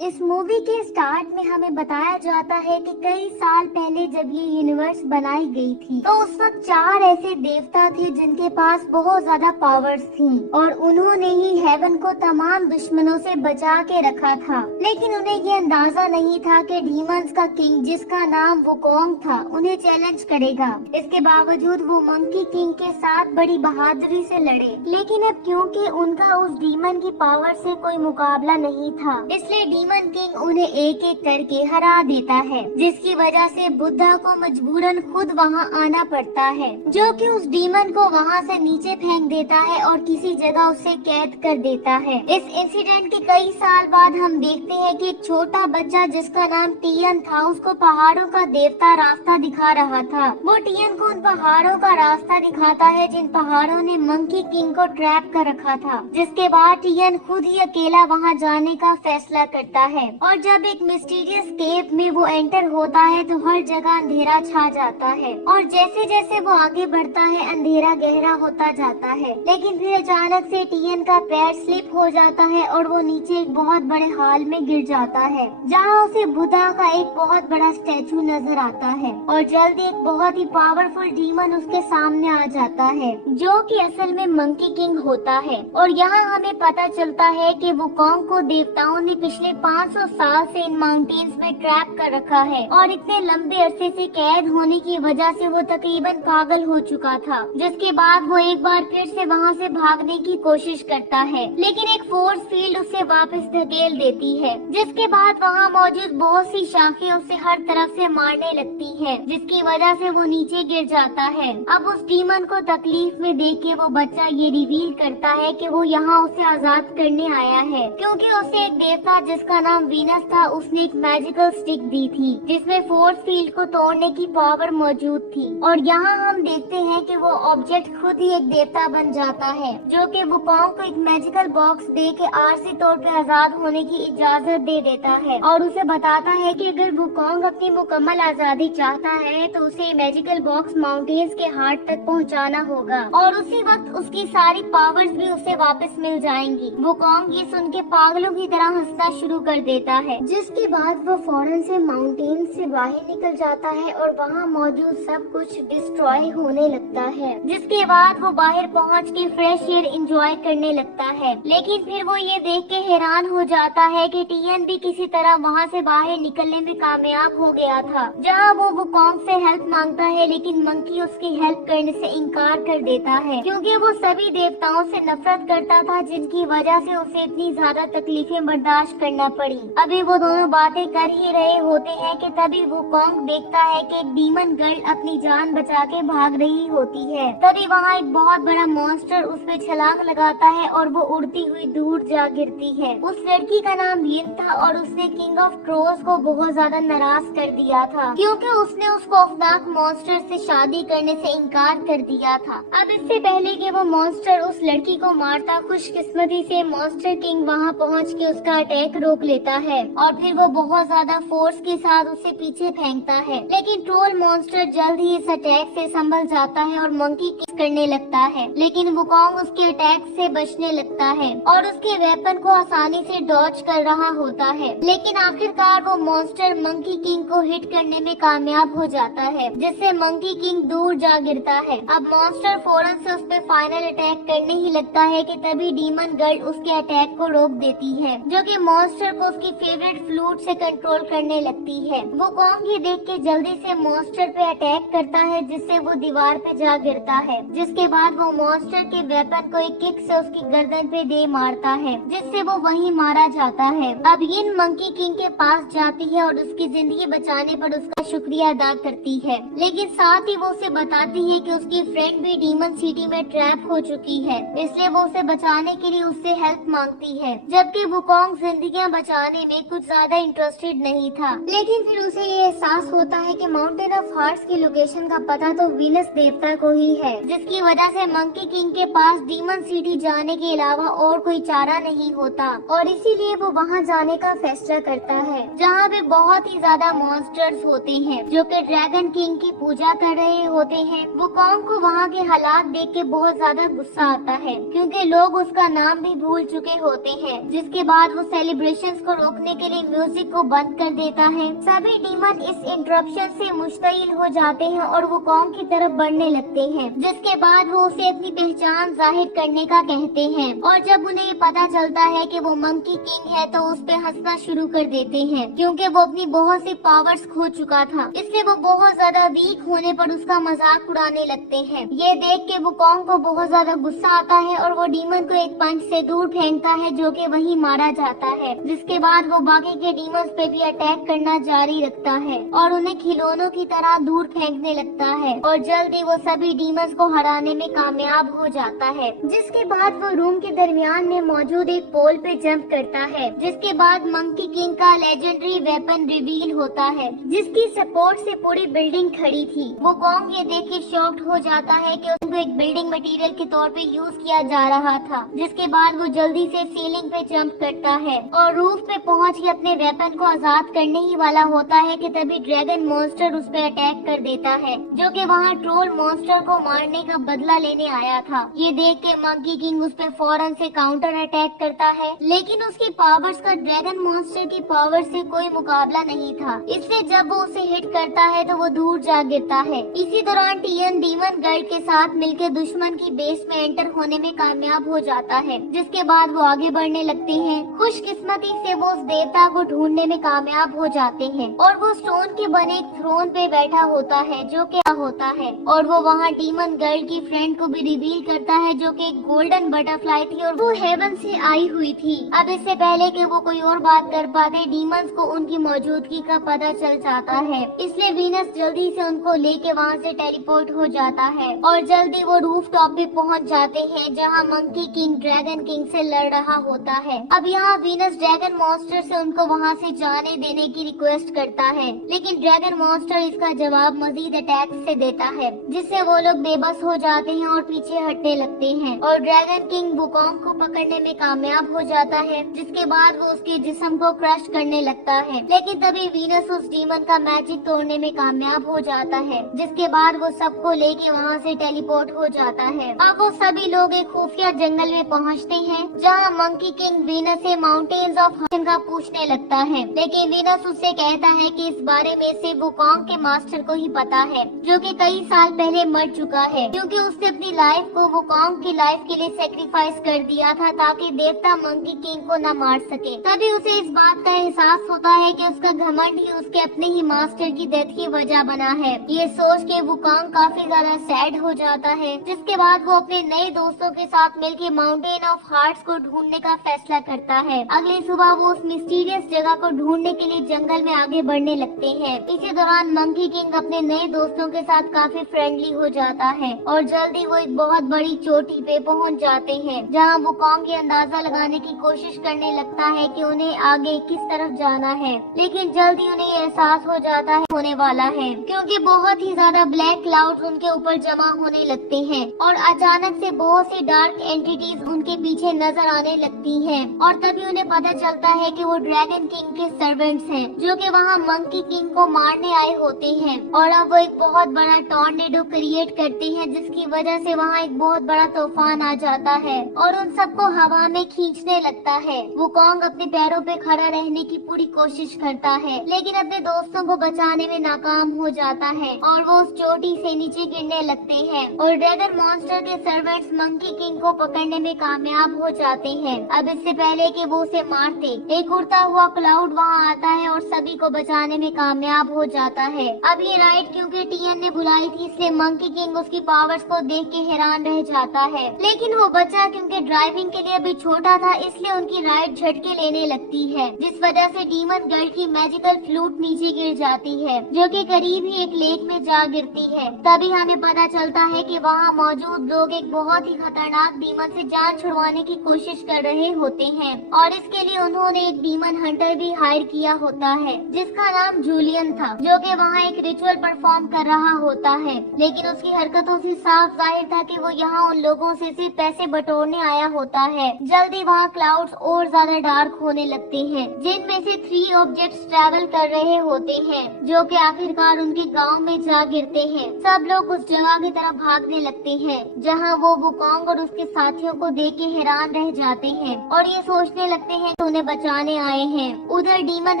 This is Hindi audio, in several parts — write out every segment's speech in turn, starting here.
इस मूवी के स्टार्ट में हमें बताया जाता है कि कई साल पहले जब ये यूनिवर्स बनाई गई थी तो उस वक्त 4 ऐसे देवता थे जिनके पास बहुत ज्यादा पावर्स थी और उन्होंने ही हेवन को तमाम दुश्मनों से बचा के रखा था। लेकिन उन्हें ये अंदाजा नहीं था कि डीमंस का किंग जिसका नाम वुकोंग था उन्हें चैलेंज करेगा। इसके बावजूद वो मंकी किंग के साथ बड़ी बहादुरी से लड़े, लेकिन अब क्योंकि उनका उस डीमन की पावर से कोई मुकाबला नहीं था, इसलिए डीमन किंग उन्हें एक एक करके हरा देता है, जिसकी वजह से बुद्धा को मजबूरन खुद वहां आना पड़ता है, जो कि उस डीमन को वहां से नीचे फेंक देता है और किसी जगह उसे कैद कर देता है। इस इंसिडेंट के कई साल बाद हम देखते हैं कि एक छोटा बच्चा जिसका नाम टियन था उसको पहाड़ों का देवता रास्ता दिखा रहा था। वो टियन को उन पहाड़ों का रास्ता दिखाता है जिन पहाड़ों ने मंकी किंग को ट्रैप कर रखा था, जिसके बाद टियन खुद ही अकेला वहां जाने का फैसला करता है। और जब एक मिस्टीरियस केव में वो एंटर होता है तो हर जगह अंधेरा छा जाता है और जैसे जैसे वो आगे बढ़ता है अंधेरा गहरा होता जाता है। लेकिन फिर अचानक से टियन का पैर स्लिप हो जाता है और वो नीचे एक बहुत बड़े हॉल में गिर जाता है, जहाँ उसे बुद्धा का एक बहुत बड़ा स्टैचू नजर आता है और जल्द एक बहुत ही पावरफुल डीमन उसके सामने आ जाता है, जो कि असल में मंकी किंग होता है। और यहाँ हमें पता चलता है कि वुकोंग को देवताओं ने पिछले 500 साल से इन माउंटेन्स में ट्रैप कर रखा है और इतने लंबे अरसे से कैद होने की वजह से वो तकरीबन पागल हो चुका था, जिसके बाद वो एक बार फिर से वहाँ से भागने की कोशिश करता है, लेकिन एक फोर्स फील्ड उसे वापस धकेल देती है, जिसके बाद वहाँ मौजूद बहुत सी शाखें उसे हर तरफ से मारने लगती है, जिसकी वजह से वो नीचे गिर जाता है। अब उस डीमन को तकलीफ में देख के वो बच्चा ये रिवील करता है कि वो यहाँ उसे आजाद करने आया है, क्योंकि उसे एक देवता जिसका नाम वीनस था उसने एक मैजिकल स्टिक दी थी जिसमें फोर्स फील्ड को तोड़ने की पावर मौजूद थी। और यहाँ हम देखते हैं कि वो ऑब्जेक्ट खुद ही एक देवता बन जाता है, जो कि वुकोंग को एक मैजिकल बॉक्स दे के आरसी तौर पे आजाद होने की इजाजत दे देता है और उसे बताता है कि अगर वुकोंग अपनी मुकम्मल आजादी चाहता है तो उसे मैजिकल बॉक्स माउंटेन्स के हार्ट तक पहुँचाना होगा और उसी वक्त उसकी सारी पावर्स भी उसे वापस मिल जाएंगी। वुकोंग ये सुन के पागलों की तरह हंसना शुरू कर देता है, जिसके बाद वो फौरन से माउंटेन से बाहर निकल जाता है और वहाँ मौजूद सब कुछ डिस्ट्रॉय होने लगता है, जिसके बाद वो बाहर पहुँच के फ्रेश एयर एंजॉय करने लगता है। लेकिन फिर वो ये देख के हैरान हो जाता है कि टियन भी किसी तरह वहाँ से बाहर निकलने में कामयाब हो गया था, जहाँ वो वुकोंग से हेल्प मांगता है, लेकिन मंकी उसकी हेल्प करने से इनकार कर देता है, क्योंकि वो सभी देवताओं से नफरत करता था जिनकी वजह से उसे इतनी ज्यादा तकलीफें बर्दाश्त करना पड़ी। अभी वो दोनों बातें कर ही रहे होते हैं कि तभी वुकोंग देखता है कि एक डीमन गर्ल अपनी जान बचा के भाग रही होती है। तभी वहाँ एक बहुत बड़ा मॉन्स्टर उस पे छलांग लगाता है और वो उड़ती हुई दूर जा गिरती है। उस लड़की का नाम लिन था और उसने किंग ऑफ क्रोज को बहुत ज्यादा नाराज कर दिया था, क्योंकि उसने उस खौफनाक मॉन्स्टर से शादी करने से इनकार कर दिया था। अब इससे पहले कि वो मॉन्स्टर उस लड़की को मारता, खुशकिस्मती से मॉन्स्टर किंग वहाँ पहुँच के उसका अटैक रोक लेता है और फिर वो बहुत ज्यादा फोर्स के साथ उसे पीछे फेंकता है। लेकिन ट्रोल मॉन्स्टर जल्द ही इस अटैक से संभल जाता है और मंकी किस करने लगता है, लेकिन वुकोंग उसके अटैक से बचने लगता है और उसके वेपन को आसानी से डॉज कर रहा होता है। लेकिन आखिरकार वो मॉन्स्टर मंकी किंग को हिट करने में कामयाब हो जाता है, जिससे मंकी किंग दूर जा गिरता है। अब मॉन्स्टर फौरन से उस पर फाइनल अटैक करने ही लगता है कि तभी डीमन गर्ल उसके अटैक को रोक देती है, जो कि मॉन्स्टर को उसकी फेवरेट फ्लूट से कंट्रोल करने लगती है। वुकोंग ये देख के जल्दी से मॉन्स्टर पे अटैक करता है, जिससे वो दीवार पे जा गिरता है, जिसके बाद वो मॉन्स्टर के वेपन को एक किक से उसकी गर्दन पे दे मारता है, जिससे वो वहीं मारा जाता है। अब यिन मंकी किंग के पास जाती है और उसकी जिंदगी बचाने पर उसका शुक्रिया अदा करती है, लेकिन साथ ही वो उसे बताती है कि उसकी फ्रेंड भी डीमन सिटी में ट्रैप हो चुकी है, इसलिए वो उसे बचाने के लिए उससे हेल्प मांगती है। जबकि वुकोंग जिंदगियां बचाने में कुछ ज्यादा इंटरेस्टेड नहीं था, लेकिन फिर उसे ये एहसास होता है कि माउंटेन ऑफ हार्ट्स की लोकेशन का पता तो वीनस देवता को ही है, जिसकी वजह से मंकी किंग के पास डीमन सिटी जाने के अलावा और कोई चारा नहीं होता और इसीलिए वो वहाँ जाने का फैसला करता है, जहाँ पे बहुत ही ज्यादा मॉन्स्टर्स होते हैं जो कि ड्रैगन किंग की पूजा कर रहे होते हैं। वुकोंग को वहाँ के हालात देख के बहुत ज्यादा गुस्सा आता है, क्योंकि लोग उसका नाम भी भूल चुके होते हैं, जिसके बाद वो सेलिब्रेशन इंटरप्शंस को रोकने के लिए म्यूजिक को बंद कर देता है। सभी डीमन इस इंटरप्शन से मुश्तइल हो जाते हैं और वो कॉन्ग की तरफ बढ़ने लगते हैं, जिसके बाद वो उसे अपनी पहचान जाहिर करने का कहते हैं। और जब उन्हें ये पता चलता है कि वो मंकी किंग है तो उस पे हंसना शुरू कर देते हैं, क्योंकि वो अपनी बहुत सी पावर्स खो चुका था, इसलिए वो बहुत ज्यादा वीक होने पर उसका मजाक उड़ाने लगते हैं। ये देख के वो कॉन्ग को बहुत ज्यादा गुस्सा आता है और वो डीमन को एक पंच से दूर फेंकता है, जो कि वहीं मारा जाता है। जिसके बाद वो बाकी के डीमंस पे भी अटैक करना जारी रखता है और उन्हें खिलौनों की तरह दूर फेंकने लगता है और जल्दी वो सभी डीमंस को हराने में कामयाब हो जाता है। जिसके बाद वो रूम के दरमियान में मौजूद एक पोल पे जंप करता है, जिसके बाद मंकी किंग का लेजेंडरी वेपन रिवील होता है, जिसकी सपोर्ट से पूरी बिल्डिंग खड़ी थी। वो कॉन्ग ये देख के शॉक्ड हो जाता है कि उसको एक बिल्डिंग मटेरियल के तौर पे यूज किया जा रहा था। जिसके बाद वो जल्दी से सीलिंग पे जंप करता है और रूफ पे पहुंच के अपने वेपन को आजाद करने ही वाला होता है कि तभी ड्रैगन मॉन्स्टर उस पे अटैक कर देता है, जो कि वहाँ ट्रोल मॉन्स्टर को मारने का बदला लेने आया था। ये देख के मंकी किंग उस पे फौरन से काउंटर अटैक करता है, लेकिन उसकी पावर्स का ड्रैगन मॉन्स्टर की पावर से कोई मुकाबला नहीं था, इसलिए जब वो उसे हिट करता है तो वो दूर जा गिरता है। इसी दौरान टियन डीमन गार्ड के साथ मिलकर दुश्मन की बेस में एंटर होने में कामयाब हो जाता है, जिसके बाद वो आगे बढ़ने लगते हैं। खुशकिस्मती से वो उस देवता को ढूंढने में कामयाब हो जाते हैं और वो स्टोन के बने एक थ्रोन पे बैठा होता है, जो क्या होता है, और वो वहाँ डीमन गर्ल की फ्रेंड को भी रिवील करता है, जो कि एक गोल्डन बटरफ्लाई थी और वो हेवन से आई हुई थी। अब इससे पहले कि वो कोई और बात कर पाते, डीमंस को उनकी मौजूदगी का पता चल जाता है, इसलिए वीनस जल्दी से उनको लेके वहाँ से टेलीपोर्ट हो जाता है और जल्दी वो रूफ टॉप पे पहुँच जाते हैं, जहाँ मंकी किंग ड्रैगन किंग से लड़ रहा होता है। अब यहाँ वीनस ड्रैगन मॉन्स्टर से उनको वहाँ से जाने देने की रिक्वेस्ट करता है, लेकिन ड्रैगन मॉन्स्टर इसका जवाब मजीद अटैक से देता है, जिससे वो लोग बेबस हो जाते हैं और पीछे हटने लगते हैं और ड्रैगन किंग वुकोंग को पकड़ने में कामयाब हो जाता है, जिसके बाद वो उसके जिस्म को क्रश करने लगता है। लेकिन तभी वीनस उस डीमन का मैजिक तोड़ने में कामयाब हो जाता है, जिसके बाद वो सबको लेके वहाँ से टेलीपोर्ट हो जाता है। अब वो सभी लोग एक खुफिया जंगल में पहुँचते हैं, जहाँ मंकी किंग वीनस से माउंटेन्स ऑफ हसन का पूछने लगता है, लेकिन वीनस उससे कहता है कि इस बारे में सिर्फ वुकोंग के मास्टर को ही पता है, जो कि कई साल पहले मर चुका है, क्योंकि उसने अपनी लाइफ को वुकोंग की लाइफ के लिए सेक्रीफाइस कर दिया था ताकि देवता मंकी किंग को न मार सके। तभी उसे इस बात का एहसास होता है कि उसका घमंड ही उसके अपने ही मास्टर की डेथ की वजह बना है। ये सोच के वुकोंग काफी ज्यादा सैड हो जाता है, जिसके बाद वो अपने नए दोस्तों के साथ मिलकर माउंटेन ऑफ हार्ट्स को ढूंढने का फैसला करता है। अगली सुबह वो उस मिस्टीरियस जगह को ढूंढने के लिए जंगल में आगे बढ़ने लगते हैं। इसी दौरान मंकी किंग अपने नए दोस्तों के साथ काफी फ्रेंडली हो जाता है और जल्दी वो एक बहुत बड़ी चोटी पे पहुंच जाते हैं, जहां वुकोंग ये अंदाजा लगाने की कोशिश करने लगता है कि उन्हें आगे किस तरफ जाना है, लेकिन जल्दी उन्हें ये एहसास हो जाता है होने वाला है, क्योंकि बहुत ही ज्यादा ब्लैक क्लाउड्स उनके ऊपर जमा होने लगते हैं और अचानक से बहुत सी डार्क एंटिटीज उनके पीछे नजर आने लगती हैं और तभी उन्हें पता चलता है कि वो ड्रैगन किंग के सर्वेंट्स हैं, जो कि वहाँ मंकी किंग को मारने आए होते हैं। और अब वो एक बहुत बड़ा टॉर्नेडो क्रिएट करते हैं, जिसकी वजह से वहाँ एक बहुत बड़ा तूफान आ जाता है और उन सबको हवा में खींचने लगता है। वुकोंग अपने पैरों पे खड़ा रहने की पूरी कोशिश करता है, लेकिन अपने दोस्तों को बचाने में नाकाम हो जाता है और वो उस चोटी से नीचे गिरने लगते हैं और ड्रैगन मॉन्स्टर के सर्वेंट्स मंकी किंग को पकड़ने में कामयाब हो जाते हैं। अब इससे पहले कि वो उसे मारते, एक उड़ता हुआ क्लाउड वहाँ आता है और सभी को बचाने में कामयाब हो जाता है। अब ये राइड क्योंकि टियन ने बुलाई थी, इसलिए मंकी किंग उसकी पावर्स को देख के हैरान रह जाता है, लेकिन वो बच्चा क्योंकि ड्राइविंग के लिए अभी छोटा था, इसलिए उनकी राइड झटके लेने लगती है, जिस वजह से डीमन गर्ल की मैजिकल फ्लूट नीचे गिर जाती है, जो कि करीब ही एक लेक में जा गिरती है। तभी हमें पता चलता है कि वहाँ मौजूद लोग एक बहुत ही खतरनाक डीमन से जान छुड़वाने की कोशिश कर रहे होते हैं और इसके लिए उन्होंने एक डीमन हंटर भी हायर किया होता है, जिसका नाम जूलियन था, जो कि वहाँ एक रिचुअल परफॉर्म कर रहा होता है, लेकिन उसकी हरकतों से साफ जाहिर था कि वो यहाँ उन लोगों से सिर्फ पैसे बटोरने आया होता है। जल्दी वहाँ क्लाउड्स और ज्यादा डार्क होने लगते हैं, जिनमें से 3 ऑब्जेक्ट्स ट्रैवल कर रहे होते हैं, जो कि आखिरकार उनके गांव में जा गिरते हैं। सब लोग उस जगह की तरफ भागने लगते हैं, जहाँ वो वुकोंग और उसके साथियों को देख के हैरान रह जाते हैं और ये सोचने लगते हैं कि उन्हें बचाने आए हैं। उधर डीमन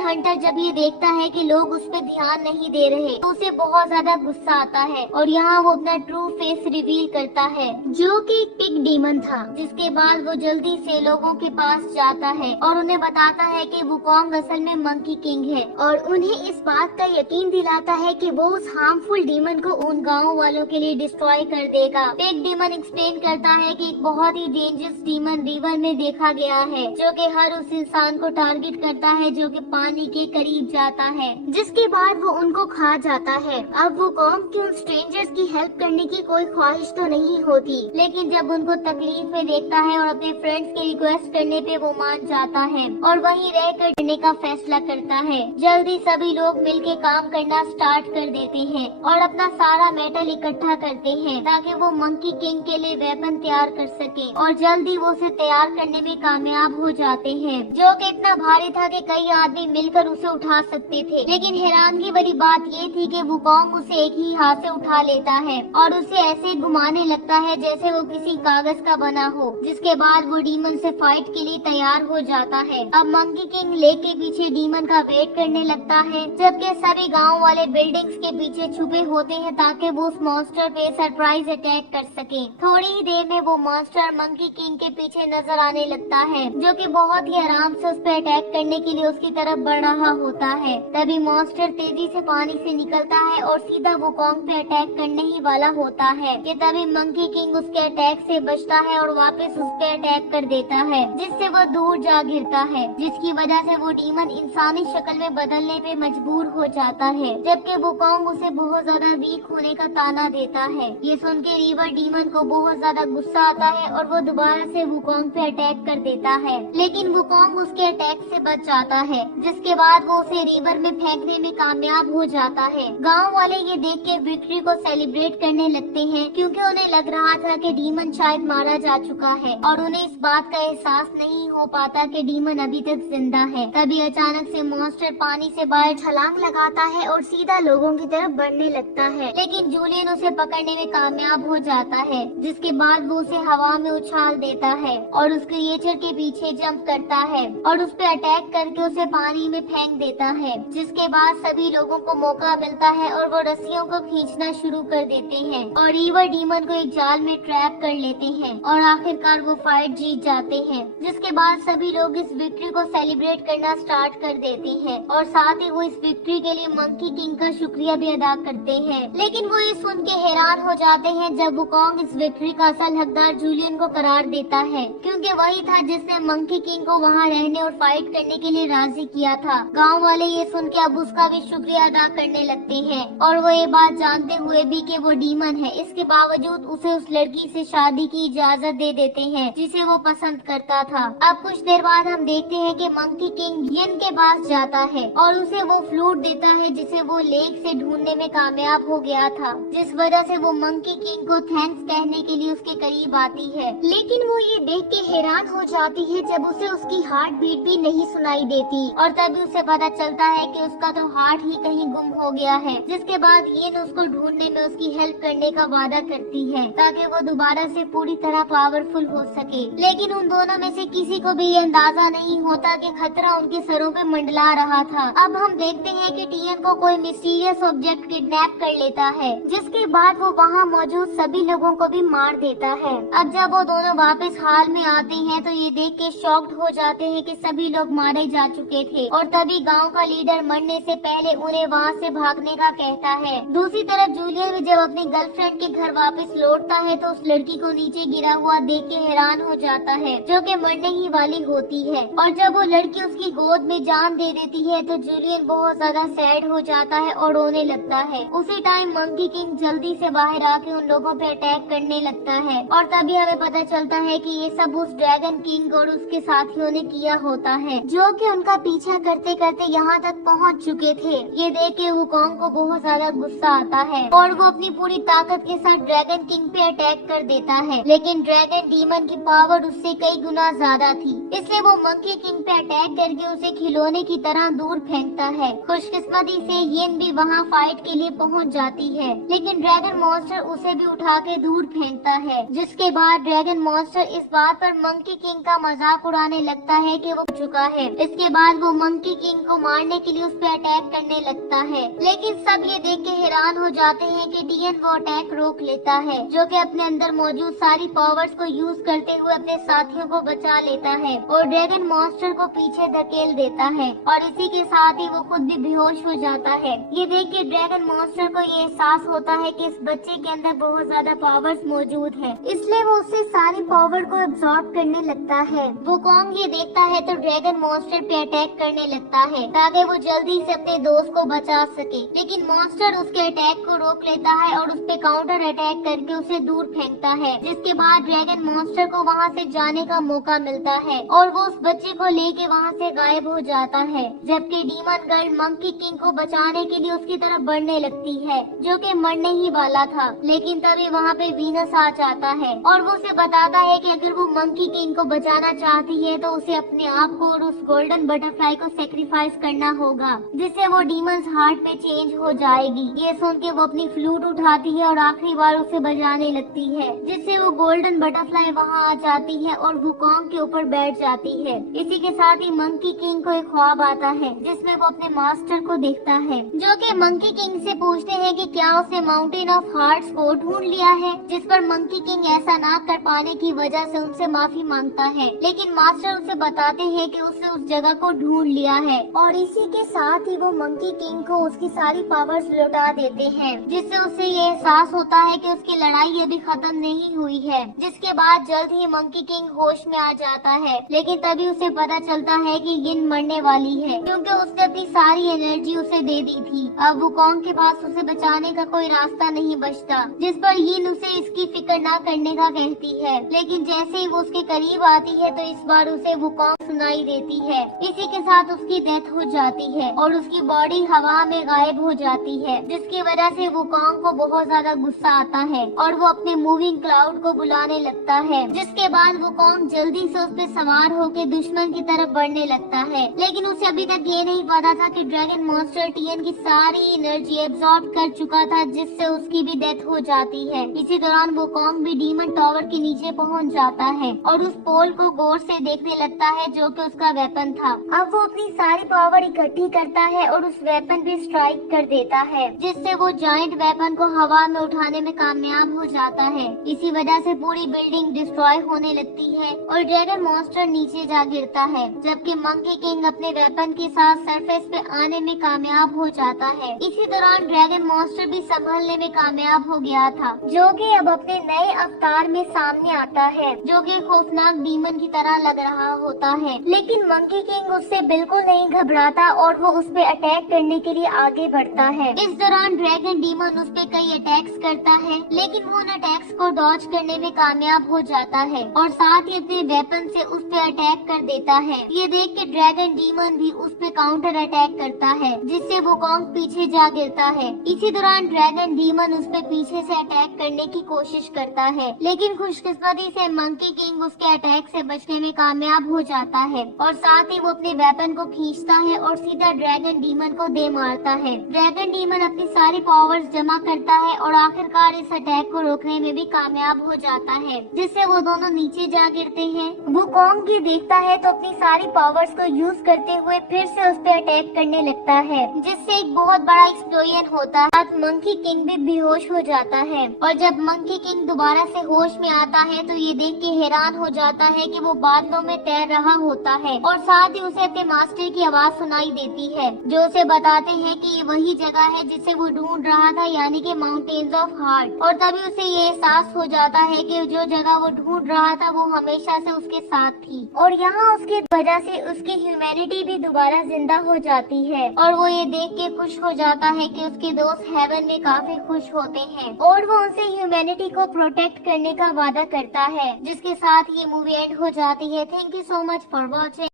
हंटर जब ये देखता है कि लोग उस पर ध्यान नहीं दे रहे तो उसे बहुत ज्यादा गुस्सा आता है और यहाँ वो अपना ट्रू फेस रिवील करता है, जो कि एक पिग डीमन था। जिसके बाद वो जल्दी से लोगों के पास जाता है और उन्हें बताता है कि वुकोंग असल में मंकी किंग है और उन्हें इस बात का यकीन दिलाता है कि वो उस हार्मफुल डीमन को उन गाँव वालों के लिए डिस्ट्रॉय कर देगा। पिग डीमन एक्सप्लेन करता है कि एक बहुत ही डेंजरस डीमन रिवर में देखा गया है, जो कि हर उस इंसान को टारगेट करता है जो कि पानी के करीब जाता है, जिसके बाद वो उनको खा जाता है। अब वो कौम की उन स्ट्रेंजर्स की हेल्प करने की कोई ख्वाहिश तो नहीं होती, लेकिन जब उनको तकलीफ में देखता है और अपने फ्रेंड्स के रिक्वेस्ट करने पे वो मान जाता है और वहीं रह कर करने का फैसला करता है। जल्दी सभी लोग मिलके काम करना स्टार्ट कर देते हैं और अपना सारा मेटल इकट्ठा करते हैं ताकि वो मंकी किंग के लिए वेपन तैयार कर सके और जल्दी वो उसे तैयार करने में कामयाब हो जाते हैं, जो कि इतना भारी था कि कई आदमी मिलकर उसे उठा सकते थे। लेकिन हैरानगी वाली बात ये थी कि वुकोंग उसे एक ही हाथ से उठा लेता है और उसे ऐसे घुमाने लगता है जैसे वो किसी कागज का बना हो, जिसके बाद वो डीमन से फाइट के लिए तैयार हो जाता है। अब मंकी किंग लेक के पीछे डीमन का वेट करने लगता है, जबकि सभी गांव वाले बिल्डिंग्स के पीछे छुपे होते हैं ताकि वो उस मॉन्स्टर पे सरप्राइज अटैक कर सके। थोड़ी ही देर में वो मॉन्स्टर मंकी किंग के पीछे नजर आने लगता है, जो कि बहुत ही आराम से उस पर अटैक करने के लिए उसकी तरफ बढ़ रहा होता है। तभी मॉन्स्टर तेजी से पानी से निकलता है और सीधा वुकोंग पे अटैक करने ही वाला होता है कि तभी मंकी किंग उसके अटैक से बचता है और वापस उस पे अटैक कर देता है, जिससे वो दूर जा गिरता है, जिसकी वजह से वो डीमन इंसानी शक्ल में बदलने पे मजबूर हो जाता है, जबकि वुकोंग उसे बहुत ज्यादा वीक होने का ताना देता है। ये सुन के रिवर डीमन को बहुत ज्यादा गुस्सा आता है और वो दोबारा से वुकोंग पे अटैक कर देता है, लेकिन वुकोंग उसके अटैक से बच जाता है, जिसके बाद वो उसे रिवर में फेंकने में कामयाब हो जाता है। गांव वाले ये देख के विक्ट्री को सेलिब्रेट करने लगते हैं, क्योंकि उन्हें लग रहा था कि डीमन शायद मारा जा चुका है और उन्हें इस बात का एहसास नहीं हो पाता कि डीमन अभी तक जिंदा है। तभी अचानक से मॉन्स्टर पानी से बाहर छलांग लगाता है और सीधा लोगों की तरफ बढ़ने लगता है, लेकिन जूलियन उसे पकड़ने में कामयाब हो जाता है, जिसके बाद वो उसे हवा में उछाल देता है और उस क्रिएचर के पीछे जंप करता है और उस पर अटैक करके उसे पानी में फेंक देता है, जिसके बाद सभी लोगों को मौका मिलता है और वो रस्सियों को खींचना शुरू कर देते हैं और रिवर डीमन को एक जाल में ट्रैप कर लेते हैं और आखिरकार वो फाइट जीत जाते हैं, जिसके बाद सभी लोग इस विक्ट्री को सेलिब्रेट करना स्टार्ट कर देते हैं और साथ ही वो इस विक्ट्री के लिए मंकी किंग का शुक्रिया भी अदा करते हैं। लेकिन वो ये सुन के हैरान हो जाते हैं जब वुकोंग इस विक्ट्री का असल हकदार जूलियन को करार देता है, क्योंकि वही था जिसने मंकी किंग को वहाँ रहने और फाइट करने के लिए राजी किया था। गाँव वाले ये सुन के अब उसका भी शुक्रिया अदा करने लगते हैं और वो ये बात जानते हुए भी कि वो डीमन है, इसके बावजूद उसे उस लड़की से शादी की इजाजत दे देते हैं जिसे वो पसंद करता था। अब कुछ देर बाद हम देखते हैं कि मंकी किंग यन के पास जाता है और उसे वो फ्लूट देता है जिसे वो लेक से ढूंढने में कामयाब हो गया था, जिस वजह से वो मंकी किंग को थैंक्स कहने के लिए उसके करीब आती है। लेकिन वो ये देख के हैरान हो जाती है जब उसे उसकी हार्ट बीट भी नहीं सुनाई देती और तभी उसे पता चलता है कि उसका तो हार्ट ही कहीं गुम हो गया है, जिसके बाद येन उसको ढूंढने में उसकी हेल्प करने का वादा करती है ताकि वो दोबारा से पूरी तरह पावरफुल हो सके। लेकिन उन दोनों में से किसी को भी ये अंदाजा नहीं होता कि खतरा उनके सरों पे मंडला रहा था। अब हम देखते हैं कि टियन को कोई मिस्टीरियस ऑब्जेक्ट किडनैप कर लेता है, जिसके बाद वो वहाँ मौजूद सभी लोगों को भी मार देता है। अब जब वो दोनों वापस हाल में आते हैं तो ये देख के शॉक्ड हो जाते हैं कि सभी लोग मारे जा चुके थे और तभी गांव का लीडर मरने से पहले उन्हें वहाँ से भागने का कहता है। दूसरी तरफ जूलियन भी जब अपनी गर्लफ्रेंड के घर वापस लौटता है तो उस लड़की को नीचे गिरा हुआ देख के हैरान हो जाता है, जो कि मरने ही वाली होती है। और जब वो लड़की उसकी गोद में जान दे देती है तो जूलियन बहुत ज्यादा सैड हो जाता है और रोने लगता है। उसी टाइम मंकी किंग जल्दी से बाहर आके उन लोगों पे अटैक करने लगता है और तभी हमें पता चलता है कि ये सब उस ड्रैगन किंग और उसके साथियों ने किया होता है, जो कि उनका पीछा करते करते यहाँ तक पहुँच चुके थे। ये देख के वुकोंग को बहुत ज्यादा गुस्सा आता है और वो अपनी पूरी ताकत के साथ ड्रैगन किंग पे अटैक कर देता है, लेकिन ड्रैगन डीमन की पावर उससे कई गुना ज्यादा थी, इसलिए वो मंकी किंग पे अटैक करके उसे खिलौने की तरह दूर फेंकता है। खुशकिस्मती से येन भी वहाँ फाइट के लिए पहुँच जाती है, लेकिन ड्रैगन मॉन्स्टर उसे भी उठा के दूर फेंकता है, जिसके बाद ड्रैगन मॉन्स्टर इस बात पर मंकी किंग का मजाक उड़ाने लगता है कि वो चुका है। इसके बाद वो मंकी किंग को मारने के लिए उस पर अटैक करने लगता है, लेकिन सब ये देख के हैरान हो जाते हैं कि टियन वो अटैक रोक लेता है, जो कि अपने अंदर मौजूद सारी पावर्स को यूज करते हुए अपने साथियों को बचा लेता है और ड्रैगन मॉन्स्टर को पीछे धकेल देता है और इसी के साथ ही वो खुद भी बेहोश हो जाता है। ये देख के ड्रैगन मॉन्स्टर को ये एहसास होता है कि इस बच्चे के अंदर बहुत ज्यादा पावर्स मौजूद है, इसलिए वो उससे सारी पावर को एब्जॉर्ब करने लगता है। वुकोंग ये देखता है तो ड्रैगन मॉन्स्टर पे अटैक करने लगता है ताकि वो जल्दी से अपने दोस्त को बचा सके, लेकिन मॉन्स्टर उसके अटैक को रोक लेता है और उस पे काउंटर अटैक करके उसे दूर फेंकता है, जिसके बाद ड्रैगन मॉन्स्टर को वहाँ से जाने का मौका मिलता है और वो उस बच्चे को लेके वहाँ से गायब हो जाता है। जबकि डीमन गर्ल मंकी किंग को बचाने के लिए उसकी तरफ बढ़ने लगती है, जो कि मरने ही वाला था, लेकिन तभी वहाँ पे वीनस आ जाता है और वो उसे बताता है कि अगर वो मंकी किंग को बचाना चाहती है तो उसे अपने आप को और उस गोल्डन बटरफ्लाई को सेक्रीफाइस करना होगा, जिससे वो डीमंस हार्ट पे चेंज हो जाएगी। ये सुन के वो अपनी फ्लूट उठाती है और आखिरी बार उसे बजाने लगती है, जिससे वो गोल्डन बटरफ्लाई वहाँ आ जाती है और वुकोंग के ऊपर बैठ जाती है। इसी के साथ ही मंकी किंग को एक ख्वाब आता है जिसमें वो अपने मास्टर को देखता है, जो कि मंकी किंग से पूछते हैं कि क्या उसने माउंटेन ऑफ हार्ट्स को ढूंढ लिया है, जिस पर मंकी किंग ऐसा ना कर पाने की वजह से उनसे माफी मांगता है, लेकिन मास्टर उसे बताते हैं कि उसने उस जगह को ढूंढ लिया है और इसी के साथ ही वो मंकी किंग को उसकी सारी पावर्स लौटा देते हैं, जिससे उसे ये एहसास होता है कि उसकी लड़ाई अभी खत्म नहीं हुई है। जिसके बाद जल्द ही मंकी किंग होश में आ जाता है, लेकिन तभी उसे पता चलता है कि यिन मरने वाली है, क्योंकि उसने अपनी सारी एनर्जी उसे दे दी थी। अब वुकोंग के पास उसे बचाने का कोई रास्ता नहीं बचता, जिस पर यिन उसे इसकी फिक्र ना करने का कहती है, लेकिन जैसे ही वो उसके करीब आती है तो इस बार उसे वुकोंग सुनाई देती है। इसी के साथ उसकी डेथ हो जाती है और उसकी बॉडी हवा में गायब हो जाती है, जिसकी वजह से वुकोंग को बहुत ज्यादा गुस्सा आता है और वो अपने मूविंग क्लाउड को बुलाने लगता है, जिसके बाद वुकोंग जल्दी से उस पर सवार होकर दुश्मन की तरफ बढ़ने लगता है, लेकिन उसे अभी तक ये नहीं पता था कि ड्रैगन मॉन्स्टर टियन की सारी एनर्जी एब्जॉर्ब कर चुका था, जिससे उसकी भी डेथ हो जाती है। इसी दौरान वुकोंग भी डीमन टावर के नीचे पहुंच जाता है और उस पोल को गौर से देखने लगता है, जो कि उसका वेपन था। अब वो अपनी सारी पावर इकट्ठी करता है और उस वेपन पे स्ट्राइक कर देता है, जिससे वो जायंट वेपन को हवा में उठाने में कामयाब हो जाता है। इसी वजह से पूरी बिल्डिंग डिस्ट्रॉय होने लगती है और ड्रैगन मॉन्स्टर नीचे जा गिरता है, जबकि मंकी किंग अपने वेपन के साथ सरफेस पे आने में कामयाब हो जाता है। इसी दौरान ड्रैगन मॉन्स्टर भी संभलने में कामयाब हो गया था, जो कि अब अपने नए अवतार में सामने आता है, जो कि खौफनाक डीमन की तरह लग रहा होता है, लेकिन मंकी किंग उससे बिल्कुल नहीं घबराता और वो उस पे अटैक करने के लिए आगे बढ़ता है। इस दौरान ड्रैगन डीमन उस पे कई अटैक्स करता है, लेकिन वो उन अटैक्स को डॉज करने में कामयाब हो जाता है और साथ ही अपने वेपन से उस पे अटैक कर देता है। ये देख के ड्रैगन डीमन भी उस पे काउंटर अटैक करता है, जिससे वुकोंग पीछे जा गिरता है। इसी दौरान ड्रैगन डीमन उस पे पीछे से अटैक करने की कोशिश करता है, लेकिन खुशकिस्मती से मंकी किंग उसके अटैक से बचने में कामयाब हो जाता है और साथ ही वो अपने वेपन को खींचता है और सीधा ड्रैगन डीमन को दे मारता है। ड्रैगन डीमन अपनी सारी पावर्स जमा करता है और आखिरकार इस अटैक को रोकने में भी कामयाब हो जाता है, जिससे वो दोनों नीचे जा गिरते हैं। वुकोंग भी देखता है तो अपनी सारी पावर्स को यूज करते हुए फिर से उस पे अटैक करने लगता है, जिससे एक बहुत बड़ा एक्सप्लोजन होता है। मंकी किंग भी बेहोश हो जाता है और जब मंकी किंग दोबारा से होश में आता है तो ये देख के हैरान हो जाता है कि वो बादलों में तैर रहा होता है और साथ ही उसे अपने मास्टर की आवाज सुनाई देती है, जो उसे बताते हैं कि ये वही जगह है जिसे वो ढूंढ रहा था, यानी कि माउंटेन्स ऑफ हार्ट। और तभी उसे ये एहसास हो जाता है कि जो जगह वो ढूंढ रहा था वो हमेशा से उसके साथ थी और यहाँ उसकी वजह से उसकी ह्यूमैनिटी भी दोबारा जिंदा हो जाती है और वो ये देख के खुश हो जाता है कि उसके दोस्त हेवन में काफी खुश होते हैं और वो उनसे ह्यूमैनिटी को प्रोटेक्ट करने का वादा करता है, जिसके साथ ये मूवी एंड हो जाती है। Thank you so much for watching.